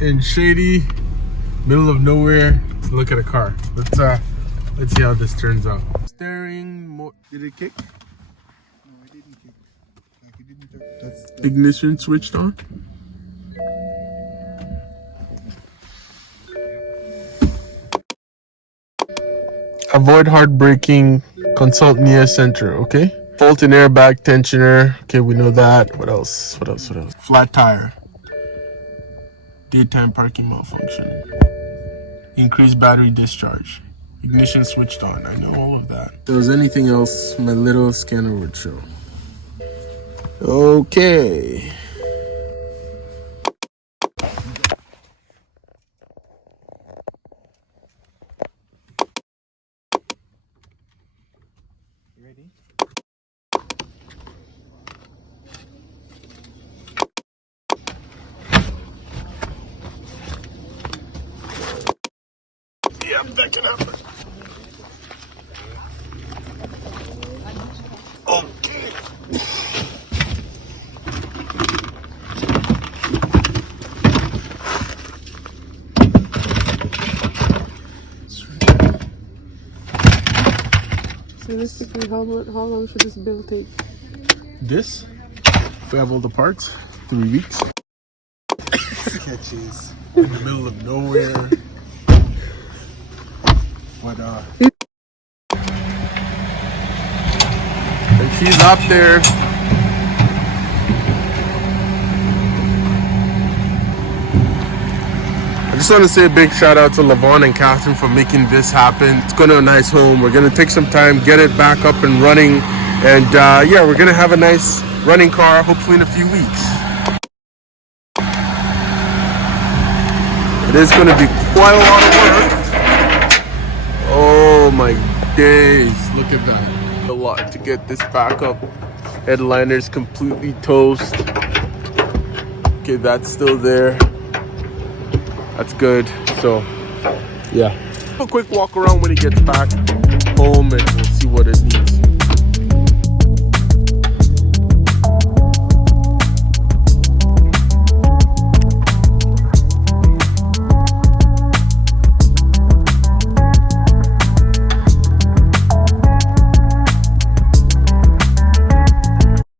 in shady, middle of nowhere to look at a car. Let's see how this turns out. Steering, did it kick? No, it didn't kick. Like it didn't. That's Ignition switched on. Avoid hard braking. Consult Nia Center. Okay. Fault in airbag tensioner. Okay, we know that. What else? What else? What else? Flat tire. Daytime parking malfunction. Increased battery discharge. Ignition switched on. I know all of that. If there was anything else, my little scanner would show. Okay. ready. Yep, that can happen. Okay. Realistically, how long should this build take? This, if we have all the parts, 3 weeks. Sketches. In the middle of nowhere. But and she's up there. I just want to say a big shout out to Lavon and Catherine for making this happen. It's going to a nice home. We're going to take some time, get it back up and running. And yeah, we're going to have a nice running car, hopefully in a few weeks. It is going to be quite a lot of work. Oh my days, look at that. A lot to get this back up. Headliner's completely toast. Okay, that's still there. That's good. So, yeah. A quick walk around when he gets back home and we'll see what it needs.